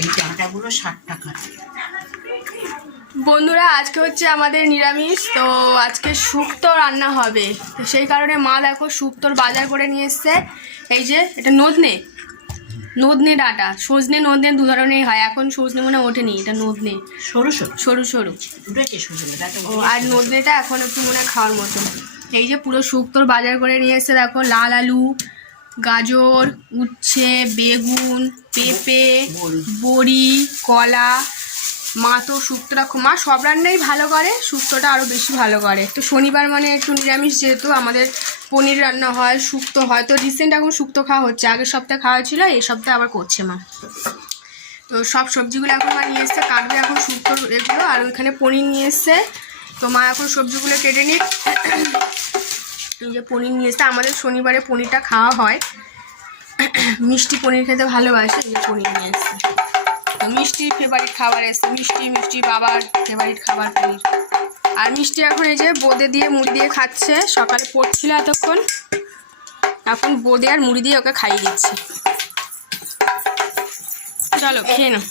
এই ডাঁটাগুলো 60 টাকা। বন্ধুরা আজকে হচ্ছে আমাদের নিরামিষ, তো আজকে শুক্তো রান্না হবে। তো সেই কারণে মা দেখো শুক্তোর বাজার করে নিয়ে এসছে। এই যে এটা নদনে ডাঁটা, সজনে নদনে দু ধরনেরই হয়। এখন সজনে মনে ওঠেনি, এটা নদনে সরু সরু সরু সরু। দুটোই সজনে ডাঁটা। ও আর নদনেটা এখন একটু মনে হয় খাওয়ার মতন। এই যে পুরো শুক্তোর বাজার করে নিয়ে এসছে দেখো, লাল আলু, গাজর, উচ্ছে, বেগুন, পেঁপে, বড়ি, কলা। মা তো শুক্তোটা মা সব রান্নাই ভালো করে, শুক্তোটা আরও বেশি ভালো করে। তো শনিবার মানে একটু নিরামিষ, যেহেতু আমাদের পনির রান্না হয়, শুক্তো হয়। তো রিসেন্ট এখন শুক্তো খাওয়া হচ্ছে, আগের সপ্তাহে খাওয়া ছিল, এই সপ্তাহে আবার করছে মা। তো সব সবজিগুলো এখন মা নিয়ে এসছে, কাটবে এখন শুক্তোর এগুলো। আর ওইখানে পনির নিয়ে এসছে, তো মা এখন সবজিগুলো কেটে নিক। এই যে পনির নিয়ে এসছে, আমাদের শনিবারে পনিরটা খাওয়া হয়। মিষ্টি পনির খেতে ভালোবাসে, এই যে পনির নিয়ে এসছে। তো মিষ্টির ফেভারিট খাবার এসছে, মিষ্টি বাবার ফেভারিট খাবার পনির। আর মিষ্টি এখন এই যে বোঁদে দিয়ে মুড়ি দিয়ে খাচ্ছে, সকালে পড়ছিল এতক্ষণ, এখন বোঁদে আর মুড়ি দিয়ে ওকে খাইয়ে দিচ্ছি। চলো খেয়ে নাও।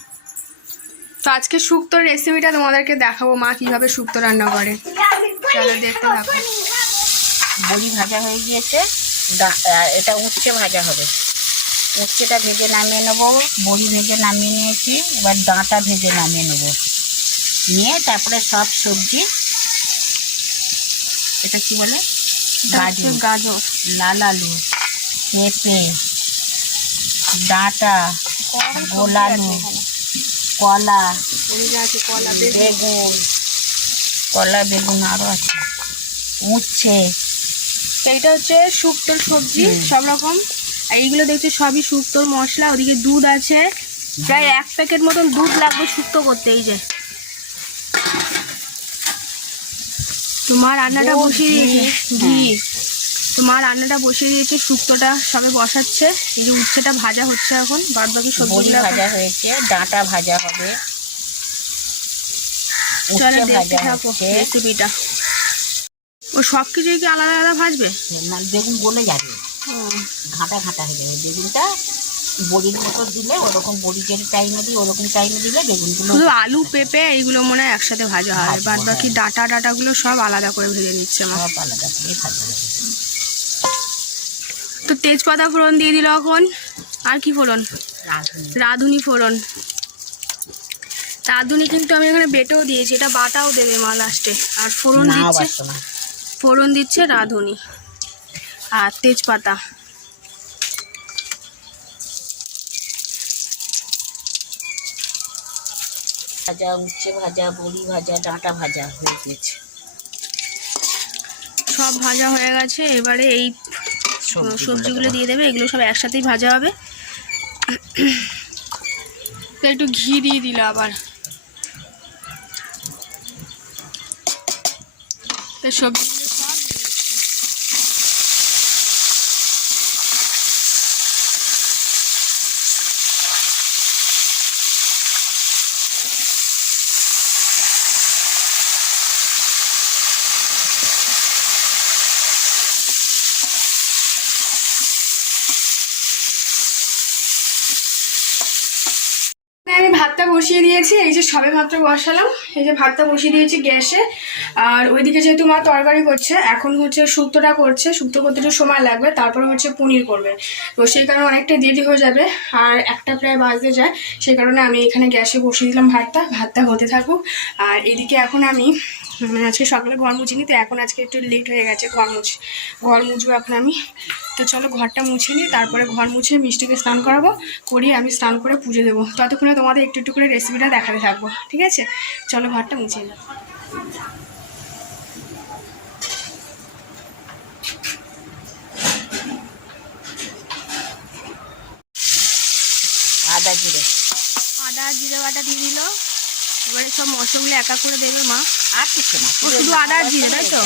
তো আজকে শুক্তোর রেসিপিটা তোমাদেরকে দেখাবো, মা কীভাবে শুক্তো রান্না করে। চলো দেখতে থাকো। বড়ি ভাজা হয়ে গিয়েছে, এটা উচ্ছে ভাজা হবে। উচ্ছেটা ভেজে নামিয়ে নেবো, বড়ি ভেজে নামিয়ে নিয়েছি, এবার ডাঁটা ভেজে নামিয়ে নেবো। নিয়ে তারপরে সব সবজি, এটা কি বলে, গাজর, লাল আলু, পেঁপে, ডাঁটা, গোল আলু, কলা, বেগুন আরও আছে, উচ্ছে। এইটা হচ্ছে শুক্তোর সবজি সব রকম। আর এইগুলো দেখছি সবই শুক্তোর মশলা। ওদিকে দুধ আছে, প্রায় 1 প্যাকেট মতন দুধ লাগবে শুক্তো করতে। এই যে তোমার রান্নাটা বসিয়ে দিয়েছে, ঘি। তোমার রান্নাটা বসিয়ে দিয়েছে, শুক্তোটা সবে বসাচ্ছে। এই যে উচ্ছেটা ভাজা হচ্ছে এখন, বাদ বাকি সবজিগুলো ভাজা হয়েছে, ডাঁটা ভাজা হবে। চলো দেখতে থাকো রেসিপিটা। ও সব কিছুই কি আলাদা আলাদা ভাজবে? বেগুন গলে যাবে, ঘাঁটা হয়ে যাবে বেগুনটা। বড়ির মতো দিলে ওরকম, বড়ি যে টাইমে দিই ওরকম টাইমে দিলে বেগুনগুলো। শুধু আলু পেঁপে এইগুলো মনে হয় একসাথে ভাজা হবে, বাদ বাকি ডাটাগুলো সব আলাদা করে ভেজে নিচ্ছে মা। সব আলাদা করে ভাজা হবে। তো তেজপাতা ফোড়ন দিয়ে দিল এখন। আর কি ফোড়ন? রাঁধুনি ফোড়ন। রাঁধুনি কিন্তু আমি এখানে বেটেও দিয়েছি, এটা বাটাও দেবে মা লাস্টে। আর ফোড়ন দিচ্ছে রাঁধুনি আর তেজপাতা। ভাজা, উচ্ছে ভাজা, বড়ি ভাজা, ডাঁটা ভাজা হয়ে গেছে, সব ভাজা হয়ে গেছে। এবারে এই সবজিগুলো দিয়ে দেবে, এগুলো সব একসাথেই ভাজা হবে। তো একটু ঘি দিয়ে দিল আবার। তো সবজি আমি ভাতটা বসিয়ে দিয়েছি, এই যে সবে মাত্র বসালাম। এই যে ভাতটা বসিয়ে দিয়েছি গ্যাসে। আর ওইদিকে যেহেতু মা তরকারি করছে, এখন হচ্ছে শুক্তোটা করছে, শুক্তো করতে একটু সময় লাগবে, তারপর হচ্ছে পনির করবে। তো সেই কারণে অনেকটা দেরি হয়ে যাবে, আর একটা প্রায় বাজতে যায়। সেই কারণে আমি এখানে গ্যাসে বসিয়ে দিলাম ভাতটা হতে থাকুক। আর এদিকে এখন আমি আজকে সকালে ঘর মুছিনি, তো এখন আজকে একটু লেট হয়ে গেছে ঘর মুছবো এখন আমি। তো চলো ঘরটা মুছে নিই, তারপরে ঘর মুছে মিষ্টিকে স্নান করাবো, করিয়ে আমি স্নান করে পুজো দেবো। ততক্ষণে তোমাদের একটু একটু করে রেসিপিটা দেখাতে থাকবো, ঠিক আছে? চলো ঘরটা মুছে নিই। আদা জিরে বাটা দিয়ে দিল। এবারে সব মশলাগুলো একা করে দেবে মা। আর কিছু না, ও শুধু আদা আর জিরে, তাই তো?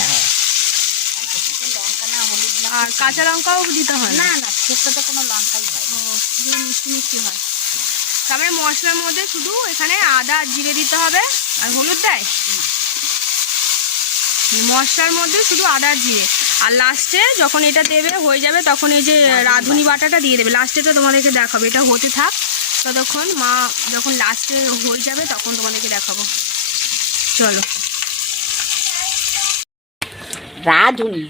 আর কাঁচা লঙ্কাও দিতে হয়? না সেটা তো কোনো লঙ্কাই হয়। ও মিষ্টি হয়। তারপরে মশলার মধ্যে শুধু এখানে আদা আর জিরে দিতে হবে, আর হলুদ দেয়? মশলার মধ্যে শুধু আদা আর জিরে। আর লাস্টে যখন এটা দেবে হয়ে যাবে, তখন এই যে রাঁধুনি বাটাটা দিয়ে দেবে লাস্টে। তো তোমাদেরকে দেখাবে, এটা হতে থাক, ততক্ষণ মা যখন লাস্টে হয়ে যাবে তখন তোমাদেরকে দেখাবো। চলো। রাঁধুনি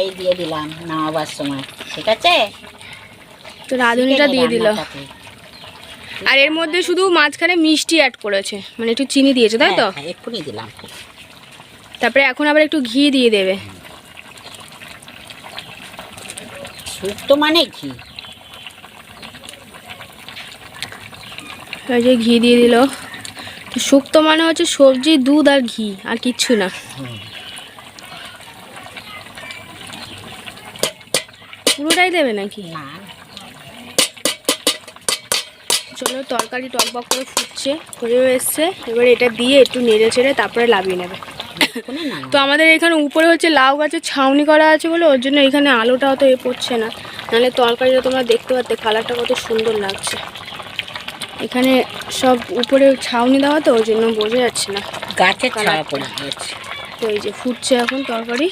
এই দিয়ে দিলাম নামাবার সময়, ঠিক আছে? তো রাঁধুনিটা দিয়ে দিল, রান্নাটাতে। আর এর মধ্যে শুধু মাঝখানে মিষ্টি অ্যাড করেছে, মানে একটু চিনি দিয়েছে, তাই তো? হ্যাঁ, এক্ষুনি দিলাম। তারপরে এখন আবার একটু ঘি দিয়ে দেবে। শুক্তো মানে ঘি। এই যে ঘি দিয়ে দিল। শুক্তো মানে হচ্ছে সবজি, দুধ আর ঘি, আর কিচ্ছু না। পুরোটাই দেবে নাকি? না, চলো, তরকারি টকবক করে ফুটছে, হয়ে এসছে। এবার এটা দিয়ে একটু নেড়ে চেড়ে তারপরে লাভিয়ে নেবে। এক্ষুনি না। তো আমাদের এখানে উপরে হচ্ছে লাউ গাছের ছাউনি করা আছে বলে ওর জন্য এখানে আলোটা অত পড়ছে না, নাহলে তরকারিটা তোমরা দেখতে পারতে কালারটা কত সুন্দর লাগছে। এখানে সব উপরে ছাউনি দেওয়া তো ওর জন্য বোঝা যাচ্ছে না গাছের ছায়া পড়ে গেছে। তো এই যে ফুটছে এখন তরকারি,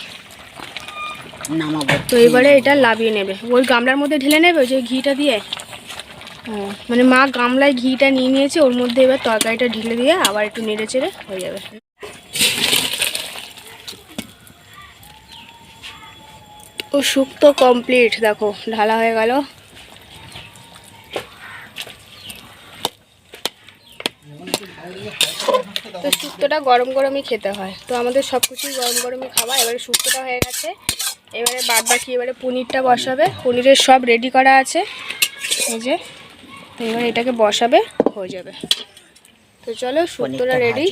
নামাবো। তো এবারে এটা লাভিয়ে নেবে, ওই গামলার মধ্যে ঢেলে নেবে ওই যে ঘিটা দিয়ে। মানে মা গামলায় ঘিটা নিয়ে নিয়েছে, ওর মধ্যে এবার তরকারিটা ঢেলে দিয়ে আবার একটু নেড়ে চেড়ে হয়ে যাবে। ও শুক্তো কমপ্লিট, দেখো ঢালা হয়ে গেল। তো শুক্তোটা গরম গরমই খেতে হয়, তো আমাদের সব কিছুই গরম গরমই খাওয়া। এবারে শুক্তোটা হয়ে গেছে, এবারে বাদ বাকি এবারে পনিরটা বসাবে। পনিরের সব রেডি করা আছে এই যে, তো এবার এটাকে বসাবে, হয়ে যাবে। তো চলো, শুক্তোটা রেডি।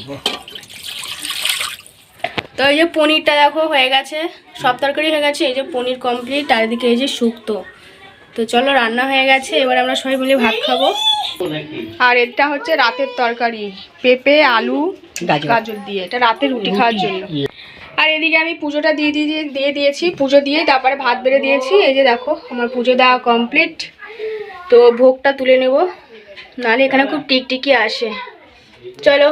তো এই যে পনিরটা দেখো হয়ে গেছে, সব তরকারি হয়ে গেছে, এই যে পনির কমপ্লিট, আর এদিকে এই যে শুক্তো। তো চলো, রান্না হয়ে গেছে, এবার আমরা সবাই মিলে ভাত খাবো। আর এটা হচ্ছে রাতের তরকারি, পেঁপে আলু গাজর দিয়ে, এটা রাতে রুটি খাওয়ার জন্য। আর এদিকে আমি পুজোটা দিয়ে দিয়েছি, পুজো দিয়ে তারপরে ভাত বেড়ে দিয়েছি। এই যে দেখো আমার পুজো দেওয়া কমপ্লিট। তো ভোগটা তুলে নেব, নাহলে এখানে খুব টিকটিকি আসে। চলো।